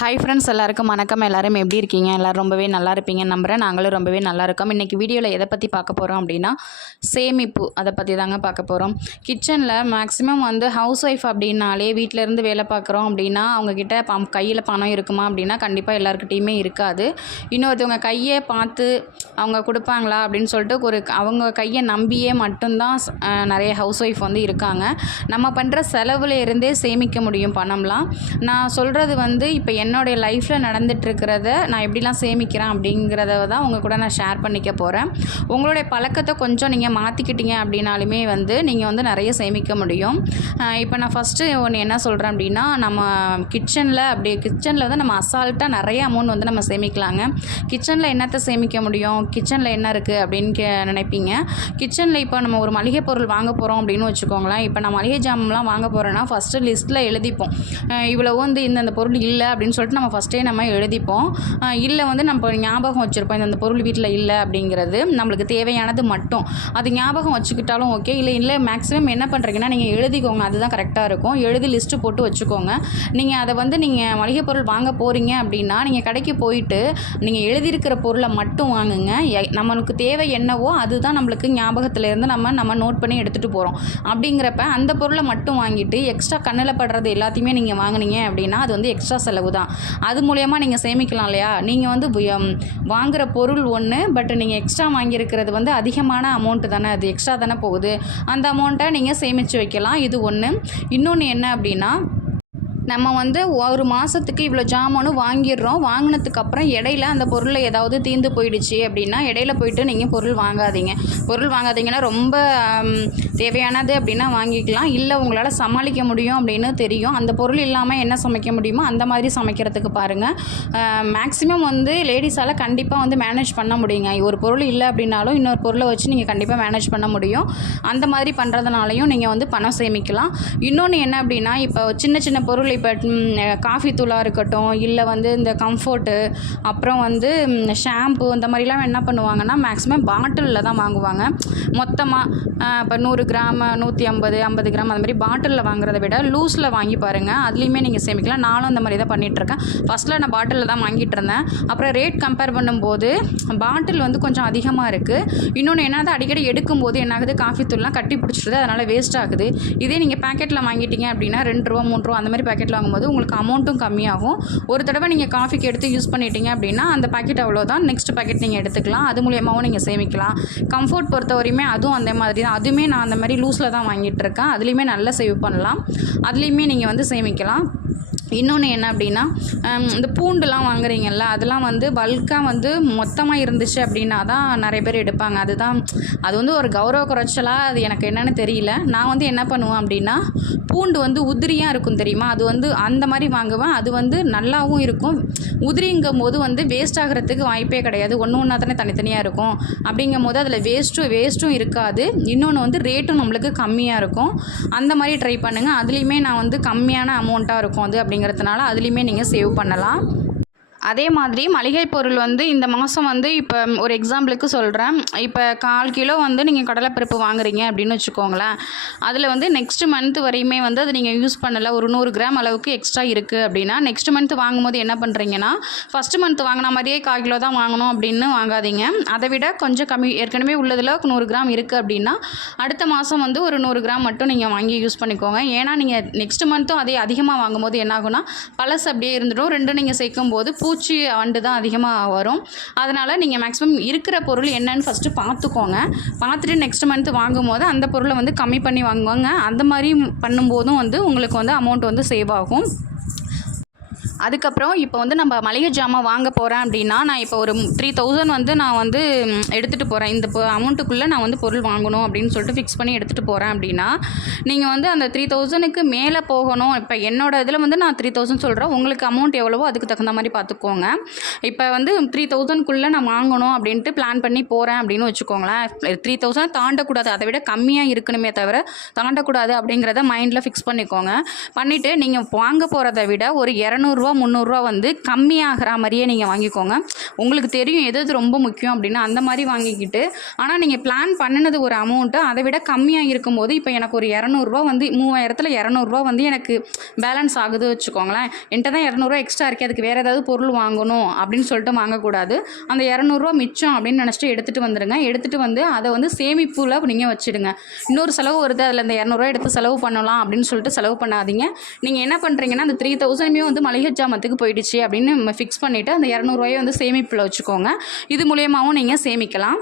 Hi friends எல்லாருக்கும் வணக்கம். எல்லாரும் எப்படி இருக்கீங்க? எல்லோரும் ரொம்பவே நல்லா இருப்பீங்கன்னு நம்புகிறேன் நாங்களும் ரொம்பவே நல்லா இருக்கோம். இன்றைக்கி வீடியோவில் எதை பற்றி பார்க்க போகிறோம் அப்படின்னா சேமிப்பு அதை பற்றி தாங்க பார்க்க போகிறோம் கிச்சனில் மேக்ஸிமம் வந்து ஹவுஸ் ஒய்ஃப் அப்படின்னாலே வீட்டில் இருந்து வேலை பார்க்குறோம் அப்படின்னா அவங்கக்கிட்ட பம் கையில் பணம் இருக்குமா அப்படின்னா கண்டிப்பாக எல்லாருக்கிட்டேயுமே இருக்காது. இன்னொருத்தவங்க கையை பார்த்து அவங்க கொடுப்பாங்களா அப்படின்னு சொல்லிட்டு ஒரு அவங்க கையை நம்பியே மட்டும்தான் நிறைய ஹவுஸ் ஒய்ஃப் வந்து இருக்காங்க. நம்ம பண்ணுற செலவில் இருந்தே சேமிக்க முடியும் பணம்லாம். நான் சொல்கிறது வந்து இப்போ என்னுடைய லைஃப்பில் நடந்துட்டுருக்கிறத நான் எப்படிலாம் சேமிக்கிறேன் அப்படிங்கிறத தான் உங்கள் கூட நான் ஷேர் பண்ணிக்க போகிறேன் உங்களுடைய பழக்கத்தை கொஞ்சம் நீங்கள் மாற்றிக்கிட்டீங்க அப்படின்னாலுமே வந்து நீங்கள் வந்து நிறைய சேமிக்க முடியும். இப்போ நான் ஃபஸ்ட்டு ஒன்று என்ன சொல்கிறேன் அப்படின்னா நம்ம கிச்சனில் அப்படி கிச்சனில் வந்து நம்ம அசால்ட்டாக நிறைய அமௌண்ட் வந்து நம்ம சேமிக்கலாங்க. கிச்சனில் என்னத்தை சேமிக்க முடியும்? கிச்சனில் என்ன இருக்குது அப்படின்னு கே நினைப்பீங்க. கிச்சனில் இப்போ நம்ம ஒரு மளிகை பொருள் வாங்க போகிறோம் அப்படின்னு வச்சுக்கோங்களேன். இப்போ நான் மளிகை ஜாமெலாம் வாங்க போகிறேன்னா ஃபஸ்ட்டு லிஸ்ட்டில் எழுதிப்போம். இவ்வளோ வந்து இந்தந்த பொருள் இல்லை அப்படின்னு சொல்லிட்டு நம்ம ஃபஸ்ட்டே நம்ம எழுதிப்போம். இல்லை வந்து நம்ம ஞாபகம் வச்சுருப்போம் இந்தந்த பொருள் வீட்டில் இல்லை அப்படிங்கிறது. நம்மளுக்கு தேவையானது மட்டும். அது ஞாபகம் வச்சுக்கிட்டாலும் ஓகே இல்லை இல்லை மேக்ஸிமம் என்ன பண்ணுறீங்கன்னா நீங்கள் எழுதிக்கோங்க. அதுதான் கரெக்டாக இருக்கும். எழுதி லிஸ்ட்டு போட்டு வச்சுக்கோங்க. நீங்கள் அதை வந்து நீங்கள் மளிகை பொருள் வாங்க போகிறீங்க அப்படின்னா நீங்கள் கடைக்கு போயிட்டு நீங்கள் எழுதியிருக்கிற பொருளை மட்டும் வாங்குங்க. நம்மளுக்கு தேவை என்னவோ அதுதான் நம்மளுக்கு ஞாபகத்திலேருந்து நம்ம நம்ம நோட் பண்ணி எடுத்துகிட்டு போகிறோம் அப்படிங்கிறப்ப அந்த பொருளை மட்டும் வாங்கிட்டு எக்ஸ்ட்ரா கண்ணில் படுறது எல்லாத்தையுமே நீங்கள் வாங்குனீங்க அப்படின்னா அது வந்து எக்ஸ்ட்ரா செலவு தான். அது மூலயமா நீங்கள் சேமிக்கலாம் இல்லையா? நீங்கள் வந்து வாங்குகிற பொருள் ஒன்று பட் நீங்கள் எக்ஸ்ட்ரா வாங்கியிருக்கிறது வந்து அதிகமான அமௌண்ட்டு தானே அது எக்ஸ்ட்ரா தானே போகுது. அந்த அமௌண்ட்டை நீங்கள் சேமித்து வைக்கலாம். இது ஒன்று இன்னொன்று என்ன அப்படின்னா நம்ம வந்து ஒரு மாதத்துக்கு இவ்வளோ ஜாமானும் வாங்கிடுறோம். வாங்கினதுக்கப்புறம் இடையில அந்த பொருளில் ஏதாவது தீர்ந்து போயிடுச்சு அப்படின்னா இடையில போயிட்டு நீங்கள் பொருள் வாங்காதீங்க. பொருள் வாங்காதீங்கன்னா ரொம்ப தேவையானது அப்படின்னா வாங்கிக்கலாம். இல்லை உங்களால் சமாளிக்க முடியும் அப்படின்னு தெரியும். அந்த பொருள் இல்லாமல் என்ன சமைக்க முடியுமோ அந்த மாதிரி சமைக்கிறதுக்கு பாருங்கள் மேக்ஸிமம் வந்து லேடிஸால் கண்டிப்பாக வந்து மேனேஜ் பண்ண முடியுங்க. ஒரு பொருள் இல்லை அப்படின்னாலும் இன்னொரு பொருளை வச்சு நீங்கள் கண்டிப்பாக மேனேஜ் பண்ண முடியும். அந்த மாதிரி பண்ணுறதுனாலையும் நீங்கள் வந்து பணம் சேமிக்கலாம். இன்னொன்று என்ன அப்படின்னா இப்போ சின்ன சின்ன பொருள் இப்போ காஃபி தூளாக இருக்கட்டும் இல்லை வந்து இந்த கம்ஃபர்ட்டு அப்புறம் வந்து ஷாம்பு இந்த மாதிரிலாம் என்ன பண்ணுவாங்கன்னா மேக்ஸிமம் பாட்டிலில் தான் வாங்குவாங்க. மொத்தமாக இப்போ நூறு கிராம் நூற்றி ஐம்பது ஐம்பது கிராம் அந்த மாதிரி பாட்டிலில் வாங்குறத விட லூஸில் வாங்கி பாருங்கள் அதுலேயுமே நீங்கள் சேமிக்கலாம். நானும் அந்த மாதிரி தான் பண்ணிகிட்ருக்கேன் ஃபஸ்ட்டில் நான் பாட்டிலில் தான் வாங்கிட்டு இருந்தேன். அப்புறம் ரேட் கம்பேர் பண்ணும்போது பாட்டில் வந்து கொஞ்சம் அதிகமாக இருக்குது இன்னொன்று என்னது அடிக்கடி எடுக்கும்போது என்னாகுது? காஃபி தூள்லாம் கட்டி பிடிச்சிருது. அதனால் வேஸ்ட் ஆகுது. இதே நீங்கள் பேக்கெட்டில் வாங்கிட்டீங்க அப்படின்னா ரெண்டு ரூபா மூணு ரூபா அந்த மாதிரி பேக்கெட் பாக்கெட்டில் வாங்கும்போது உங்களுக்கு அமௌண்ட்டும் கம்மியாகும். ஒரு தடவை நீங்கள் காஃபிக்கு எடுத்து யூஸ் பண்ணிட்டீங்க அப்படின்னா அந்த பாக்கெட் அவ்வளோதான் நெக்ஸ்ட் பாக்கெட் நீங்கள் எடுத்துக்கலாம். அது மூலியமாகவும் நீங்கள் சேமிக்கலாம். கம்ஃபர்ட் பொறுத்தவரையுமே அதுவும் அந்த மாதிரி தான். அதுவுமே நான் அந்த மாதிரி லூஸில் தான் வாங்கிட்டு இருக்கேன். அதுலேயுமே நல்லா சேவ் பண்ணலாம். அதுலேயுமே நீங்கள் வந்து சேமிக்கலாம். இன்னொன்று என்ன அப்படின்னா இந்த பூண்டுலாம் வாங்குறீங்கல்ல அதெல்லாம் வந்து பல்காக வந்து மொத்தமாக இருந்துச்சு அப்படின்னா தான் நிறைய பேர் எடுப்பாங்க. அதுதான் அது வந்து ஒரு கௌரவ குறைச்சலாக அது எனக்கு என்னன்னு தெரியல. நான் வந்து என்ன பண்ணுவேன் அப்படின்னா பூண்டு வந்து உதிரியாக இருக்கும் தெரியுமா? அது வந்து அந்த மாதிரி வாங்குவேன். அது வந்து நல்லாவும் இருக்கும். உதிரிங்கும் போது வந்து வேஸ்ட் ஆகிறதுக்கு வாய்ப்பே கிடையாது. ஒன்று ஒன்றா தானே தனித்தனியாக இருக்கும். அப்படிங்கும் போது அதில் வேஸ்ட்டும் வேஸ்ட்டும் இருக்காது. இன்னொன்று வந்து ரேட்டும் நம்மளுக்கு கம்மியாக இருக்கும். அந்த மாதிரி ட்ரை பண்ணுங்கள் அதுலேயுமே நான் வந்து கம்மியான அமௌண்ட்டாக இருக்கும். அது அப்படிங்கிறதுனால அதுலேயுமே நீங்கள் சேவ் பண்ணலாம். அதே மாதிரி மளிகை பொருள் வந்து இந்த மாதம் வந்து இப்போ ஒரு எக்ஸாம்பிளுக்கு சொல்கிறேன் இப்போ கால் கிலோ வந்து நீங்கள் கடலைப்பருப்பு வாங்குறீங்க அப்படின்னு வச்சுக்கோங்களேன். அதில் வந்து நெக்ஸ்ட் மந்த் வரையுமே வந்து அது நீங்கள் யூஸ் பண்ணலை. ஒரு நூறு கிராம் அளவுக்கு எக்ஸ்ட்ரா இருக்குது அப்படின்னா நெக்ஸ்ட் மந்த் வாங்கும்போது என்ன பண்ணுறீங்கன்னா ஃபஸ்ட்டு மந்த் வாங்கின மாதிரியே கால் கிலோ தான் வாங்கணும் அப்படின்னு வாங்காதீங்க. அதை விட கொஞ்சம் கம்மி ஏற்கனவே உள்ளதில் நூறு கிராம் இருக்குது அப்படின்னா அடுத்த மாதம் வந்து ஒரு நூறு கிராம் மட்டும் நீங்கள் வாங்கி யூஸ் பண்ணிக்கோங்க. ஏன்னா நீங்கள் நெக்ஸ்ட் மந்த்தும் அதே அதிகமாக வாங்கும்போது என்னாகும்னா பழசு அப்படியே இருந்துடும். ரெண்டும் நீங்கள் சேர்க்கும்போது பூ பூச்சி வண்டு தான் அதிகமாக வரும். அதனால் நீங்கள் மேக்ஸிமம் இருக்கிற பொருள் என்னன்னு ஃபஸ்ட்டு பார்த்துக்கோங்க பார்த்துட்டு நெக்ஸ்ட் மந்த் வாங்கும்போது அந்த பொருளை வந்து கம்மி பண்ணி வாங்குவாங்க. அந்த மாதிரி பண்ணும்போதும் வந்து உங்களுக்கு வந்து அமௌண்ட் வந்து சேவ் ஆகும். அதுக்கப்புறம் இப்போ வந்து நம்ம மளிகை ஜாமான் வாங்க போகிறேன் அப்படின்னா நான் இப்போ ஒரு த்ரீ தௌசண்ட் வந்து நான் வந்து எடுத்துகிட்டு போகிறேன் இந்த அமௌண்ட்டுக்குள்ளே நான் வந்து பொருள் வாங்கணும் அப்படின்னு சொல்லிட்டு ஃபிக்ஸ் பண்ணி எடுத்துகிட்டு போகிறேன் அப்படின்னா நீங்கள் வந்து அந்த த்ரீ தௌசணுக்கு மேலே போகணும். இப்போ என்னோட இதில் வந்து நான் த்ரீ தௌசண்ட் சொல்கிறேன் உங்களுக்கு அமௌண்ட் எவ்வளவோ அதுக்கு தகுந்த மாதிரி பார்த்துக்கோங்க இப்போ வந்து த்ரீ தௌசண்ட்குள்ளே நான் வாங்கணும் அப்படின்ட்டு பிளான் பண்ணி போகிறேன் அப்படின்னு வச்சுக்கோங்களேன். த்ரீ தௌசண்ட் தாண்டக்கூடாது. அதை விட கம்மியாக இருக்கணுமே தவிர தாண்டக்கூடாது அப்படிங்கிறத மைண்டில் ஃபிக்ஸ் பண்ணிக்கோங்க. பண்ணிவிட்டு நீங்கள் வாங்க போகிறத விட ஒரு இரநூறுவா இரநூறுவா முந்நூறுரூவா வந்து கம்மியாகிற மாதிரியே நீங்கள் வாங்கிக்கோங்க. உங்களுக்கு தெரியும் எது எது ரொம்ப முக்கியம் அப்படின்னா அந்த மாதிரி வாங்கிக்கிட்டு ஆனால் நீங்கள் பிளான் பண்ணினது ஒரு அமௌண்ட்டு அதை விட கம்மியாக இருக்கும்போது இப்போ எனக்கு ஒரு இரநூறுவா வந்து மூவாயிரத்தில் இரநூறுவா வந்து எனக்கு பேலன்ஸ் ஆகுது வச்சுக்கோங்களேன். என்கிட்ட தான் இரநூறுவா எக்ஸ்ட்ரா இருக்குது அதுக்கு வேறு ஏதாவது பொருள் வாங்கணும் அப்படின்னு சொல்லிட்டு வாங்கக்கூடாது. அந்த இரநூறுவா மிச்சம் அப்படின்னு நினச்சிட்டு எடுத்துகிட்டு வந்துடுங்க எடுத்துகிட்டு வந்து அதை வந்து சேமிப்பில் நீங்கள் வச்சுடுங்க. இன்னொரு செலவு வருது அதில் இந்த இரநூறுவா எடுத்து செலவு பண்ணலாம் அப்படின்னு சொல்லிட்டு செலவு பண்ணாதீங்க. நீங்கள் என்ன பண்ணுறீங்கன்னா அந்த த்ரீ தௌசண்ட்மே வந்து மளிகை ஜாமத்துக்கு போயிடுச்சு அப்படின்னு ஃபிக்ஸ் பண்ணிவிட்டு அந்த இரநூறுவாயை வந்து சேமிப்பில் வச்சுக்கோங்க. இது மூலியமாகவும் நீங்கள் சேமிக்கலாம்.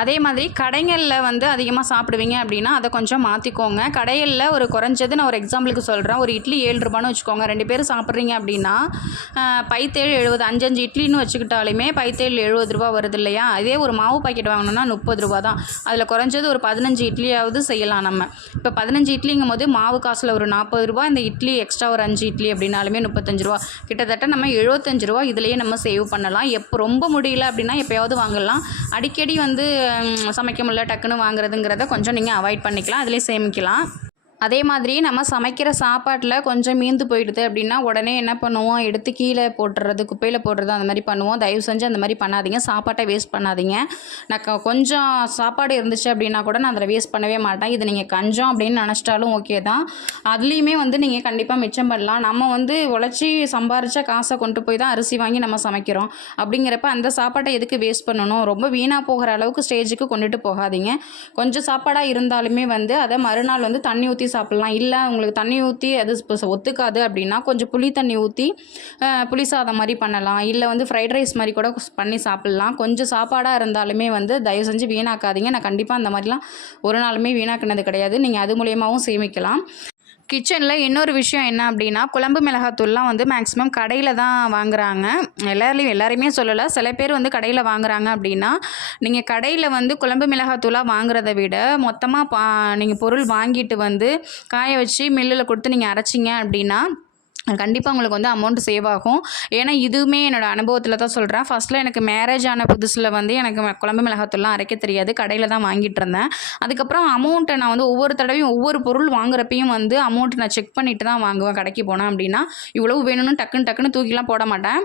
அதே மாதிரி கடைகளில் வந்து அதிகமாக சாப்பிடுவீங்க அப்படின்னா அதை கொஞ்சம் மாற்றிக்கோங்க கடைகளில் ஒரு குறைஞ்சது நான் ஒரு எக்ஸாம்பிளுக்கு சொல்கிறேன் ஒரு இட்லி ஏழு ரூபான்னு வச்சுக்கோங்க. ரெண்டு பேரும் சாப்பிட்றீங்க அப்படின்னா பைத்தேழு எழுபது அஞ்சஞ்சு இட்லின்னு வச்சுக்கிட்டாலுமே பைத்தேழு எழுபது ரூபா வருது இல்லையா? இதே ஒரு மாவு பாக்கெட் வாங்கணும்னா முப்பது ரூபா தான். அதில் குறைஞ்சது ஒரு பதினஞ்சு இட்லியாவது செய்யலாம் நம்ம. இப்போ பதினஞ்சு இட்லிங்கும் போது மாவு காசில் ஒரு நாற்பது ரூபா இந்த இட்லி எக்ஸ்ட்ரா ஒரு அஞ்சு இட்லி அப்படின்னாலுமே முப்பத்தஞ்சு ரூபா. கிட்டத்தட்ட நம்ம எழுபத்தஞ்சு ரூபா இதுலேயே நம்ம சேவ் பண்ணலாம். எப்போ ரொம்ப முடியல அப்படின்னா எப்போயாவது வாங்கலாம். அடிக்கடி வந்து சமைக்க முடியல டக்குன்னு வாங்குறதுங்கிறத கொஞ்சம் நீங்கள் அவாய்ட் பண்ணிக்கலாம். அதிலே சேமிக்கலாம். அதே மாதிரி நம்ம சமைக்கிற சாப்பாட்டில் கொஞ்சம் மீந்து போயிடுது அப்படின்னா உடனே என்ன பண்ணுவோம்? எடுத்து கீழே போட்டுறது குப்பையில் போடுறது அந்த மாதிரி பண்ணுவோம். தயவு செஞ்சு அந்த மாதிரி பண்ணாதீங்க. சாப்பாட்டை வேஸ்ட் பண்ணாதீங்க. நான் கொஞ்சம் சாப்பாடு இருந்துச்சு அப்படின்னா கூட நான் அதில் வேஸ்ட் பண்ணவே மாட்டேன். இது நீங்கள் கஞ்சம் அப்படின்னு நினச்சிட்டாலும் ஓகே தான். அதுலேயுமே வந்து நீங்கள் கண்டிப்பாக மிச்சம் பண்ணலாம். நம்ம வந்து உழைச்சி சம்பாரிச்ச காசை கொண்டு போய் தான் அரிசி வாங்கி நம்ம சமைக்கிறோம். அப்படிங்கிறப்ப அந்த சாப்பாட்டை எதுக்கு வேஸ்ட் பண்ணணும்? ரொம்ப வீணாக போகிற அளவுக்கு ஸ்டேஜுக்கு கொண்டுட்டு போகாதீங்க. கொஞ்சம் சாப்பாடாக இருந்தாலுமே வந்து அதை மறுநாள் வந்து தண்ணி ஊற்றி சாப்பிட்லாம். இல்லை உங்களுக்கு தண்ணி ஊற்றி அது ஒத்துக்காது அப்படின்னா கொஞ்சம் புளி தண்ணி ஊற்றி புளி சாதம் மாதிரி பண்ணலாம். இல்லை வந்து ஃப்ரைட் ரைஸ் மாதிரி கூட பண்ணி சாப்பிட்லாம். கொஞ்சம் சாப்பாடாக இருந்தாலுமே வந்து தயவு செஞ்சு வீணாக்காதீங்க. நான் கண்டிப்பாக அந்த மாதிரிலாம் ஒரு நாளுமே வீணாக்குனது கிடையாது. நீங்கள் அது மூலியமாகவும் சேமிக்கலாம். கிச்சனில் இன்னொரு விஷயம் என்ன அப்படின்னா குழம்பு மிளகாத்தூள்லாம் வந்து மேக்ஸிமம் கடையில் தான் வாங்குறாங்க. எல்லாரையும் எல்லாருமே சொல்லலை. சில பேர் வந்து கடையில் வாங்குறாங்க அப்படின்னா நீங்கள் கடையில் வந்து குழம்பு மிளகாத்தூளாக வாங்குறத விட மொத்தமாக பா நீங்கள் பொருள் வாங்கிட்டு வந்து காய வச்சு மில்லில் கொடுத்து நீங்கள் அரைச்சிங்க அப்படின்னா கண்டிப்பாக உங்களுக்கு வந்து அமௌண்ட் சேவ் ஆகும். ஏன்னா இதுவுமே என்னோடய அனுபவத்தில் தான் சொல்கிறேன் ஃபஸ்ட்டில் எனக்கு மேரேஜ் ஆன புதுசில் வந்து எனக்கு குழம்பு மிளகாத்தூள்லாம் அரைக்க தெரியாது. கடையில் தான் வாங்கிட்டு இருந்தேன். அதுக்கப்புறம் அமௌண்ட்டை நான் வந்து ஒவ்வொரு தடவையும் ஒவ்வொரு பொருள் வாங்குறப்பையும் வந்து அமௌண்ட் நான் செக் பண்ணிட்டு தான் வாங்குவேன் கடைக்கு போனேன் அப்படின்னா. இவ்வளவு வேணும்னு டக்குன்னு டக்குன்னு தூக்கிலாம் போட மாட்டேன்.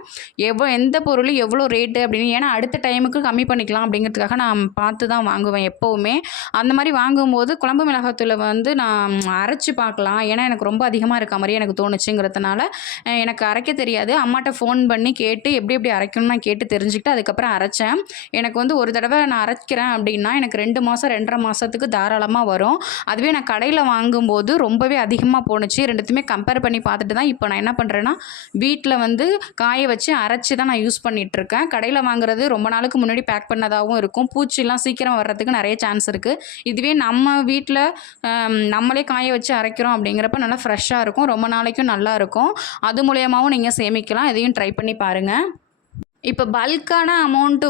எவ்வளோ எந்த பொருள் எவ்வளோ ரேட்டு அப்படின்னு ஏன்னா அடுத்த டைமுக்கு கம்மி பண்ணிக்கலாம் அப்படிங்கிறதுக்காக நான் பார்த்து தான் வாங்குவேன் எப்போவுமே. அந்த மாதிரி வாங்கும்போது குழம்பு மிளகாத்தூளை வந்து நான் அரைச்சி பார்க்கலாம். ஏன்னா எனக்கு ரொம்ப அதிகமாக இருக்க மாதிரி எனக்கு தோணுச்சுங்கிறதுனால அஹ், எனக்கு அரைக்க தெரியாது. அம்மாட்ட ஃபோன் பண்ணி கேட்டு எப்படி எப்படி அரைக்கணும்னு நான் கேட்டு தெரிஞ்சுக்கிட்டு அதுக்கப்புறம் அரைச்சேன். எனக்கு வந்து ஒரு தடவை நான் அரைக்கிறேன் அப்படின்னா எனக்கு ரெண்டு மாதம் ரெண்டரை மாதத்துக்கு தாராளமாக வரும். அதுவே நான் கடையில் வாங்கும்போது ரொம்பவே அதிகமாக போணுச்சு. ரெண்டுத்தையுமே கம்பேர் பண்ணி பார்த்துட்டு தான் இப்போ நான் என்ன பண்ணுறேன்னா வீட்டில் வந்து காய வச்சு அரைச்சி தான் நான் யூஸ் பண்ணிகிட்ருக்கேன் இருக்கேன். கடையில் வாங்குறது ரொம்ப நாளுக்கு முன்னாடி பேக் பண்ணதாகவும் இருக்கும். பூச்சிலாம் சீக்கிரம் வர்றதுக்கு நிறைய சான்ஸ் இருக்குது இதுவே நம்ம வீட்டில் நம்மளே காய வச்சு அரைக்கிறோம் அப்படிங்கிறப்ப நல்லா ஃப்ரெஷ்ஷாக இருக்கும். ரொம்ப நாளைக்கும் நல்லா இருக்கும். அது மூலயமாவும் நீங்கள் சேமிக்கலாம். இதையும் ட்ரை பண்ணி பாருங்கள் இப்போ பல்க்கான அமௌண்ட்டு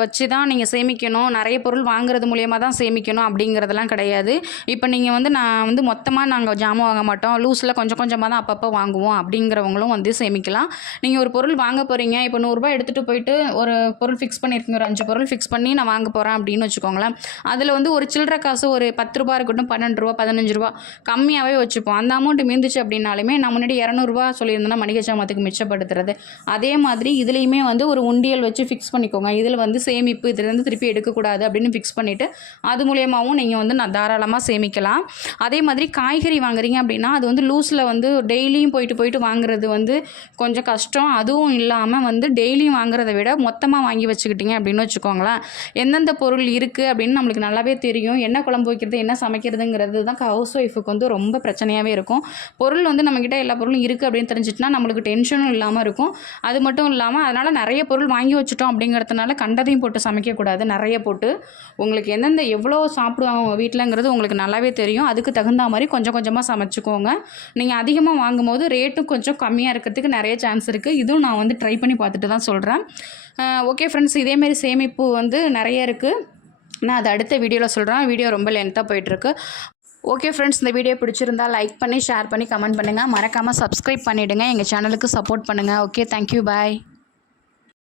வச்சு தான் நீங்கள் சேமிக்கணும். நிறைய பொருள் வாங்குறது மூலியமாக தான் சேமிக்கணும் அப்படிங்கிறதெல்லாம் கிடையாது. இப்போ நீங்கள் வந்து நான் வந்து மொத்தமாக நாங்கள் ஜாமான் வாங்க மாட்டோம். லூஸில் கொஞ்சம் கொஞ்சமாக தான் அப்பப்போ வாங்குவோம் அப்படிங்கிறவங்களும் வந்து சேமிக்கலாம். நீங்கள் ஒரு பொருள் வாங்க போகிறீங்க இப்போ நூறுரூபா எடுத்துகிட்டு போயிட்டு ஒரு பொருள் ஃபிக்ஸ் பண்ணியிருக்கீங்க ஒரு அஞ்சு பொருள் ஃபிக்ஸ் பண்ணி நான் வாங்க போகிறேன் அப்படின்னு வச்சுக்கோங்களேன். அதில் வந்து ஒரு சில்லற காசு ஒரு பத்து ரூபா இருக்கட்டும் பன்னெண்டு ரூபா பதினஞ்சு ரூபா கம்மியாகவே வச்சுப்போம். அந்த அமௌண்ட் மீந்துச்சு அப்படின்னாலுமே நான் முன்னாடி இரநூறுபா சொல்லியிருந்தேன்னா மளிகை ஜாமத்துக்கு மிச்சப்படுத்துறது. அதே மாதிரி இதுலேயுமே வந்து வந்து ஒரு உண்டியல் வச்சு ஃபிக்ஸ் பண்ணிக்கோங்க. இதில் வந்து சேமிப்பு இதுலேருந்து திருப்பி எடுக்கக்கூடாது அப்படின்னு ஃபிக்ஸ் பண்ணிவிட்டு அது மூலியமாகவும் நீங்கள் வந்து நான் தாராளமாக சேமிக்கலாம். அதே மாதிரி காய்கறி வாங்குறீங்க அப்படின்னா அது வந்து லூஸில் வந்து டெய்லியும் போயிட்டு போயிட்டு வாங்குறது வந்து கொஞ்சம் கஷ்டம். அதுவும் இல்லாமல் வந்து டெய்லியும் வாங்குறத விட மொத்தமாக வாங்கி வச்சுக்கிட்டீங்க அப்படின்னு வச்சுக்கோங்களேன். எந்தெந்த பொருள் இருக்குது அப்படின்னு நம்மளுக்கு நல்லாவே தெரியும். என்ன குழம்பு வைக்கிறது என்ன சமைக்கிறதுங்கிறது தான் ஹவுஸ் ஒய்ஃபுக்கு வந்து ரொம்ப பிரச்சனையாகவே இருக்கும். பொருள் வந்து நம்மக்கிட்ட எல்லா பொருளும் இருக்குது அப்படின்னு தெரிஞ்சிட்டுனா நம்மளுக்கு டென்ஷனும் இல்லாமல் இருக்கும். அது மட்டும் இல்லாமல் அதனால் நிறைய நிறைய பொருள் வாங்கி வச்சுட்டோம் அப்படிங்கிறதுனால கண்டதையும் போட்டு சமைக்கக்கூடாது நிறைய போட்டு உங்களுக்கு எந்தெந்த எவ்வளோ சாப்பிடுவாங்க உங்கள் வீட்டிலங்கிறது உங்களுக்கு நல்லாவே தெரியும். அதுக்கு தகுந்த மாதிரி கொஞ்சம் கொஞ்சமாக சமைச்சுக்கோங்க. நீங்கள் அதிகமாக வாங்கும்போது ரேட்டும் கொஞ்சம் கம்மியாக இருக்கிறதுக்கு நிறைய சான்ஸ் இருக்குது இதுவும் நான் வந்து ட்ரை பண்ணி பார்த்துட்டு தான் சொல்கிறேன் ஓகே ஃப்ரெண்ட்ஸ் இதேமாரி சேமிப்பு வந்து நிறைய இருக்குது நான் அதை அடுத்த வீடியோவில் சொல்கிறேன் வீடியோ ரொம்ப லென்த்தாக போயிட்டுருக்கு ஓகே ஃப்ரெண்ட்ஸ் இந்த வீடியோ பிடிச்சிருந்தா லைக் பண்ணி ஷேர் பண்ணி கமெண்ட் பண்ணுங்கள் மறக்காமல் சப்ஸ்கிரைப் பண்ணிவிடுங்க எங்கள் சேனலுக்கு சப்போர்ட் பண்ணுங்கள் ஓகே தேங்க்யூ பாய்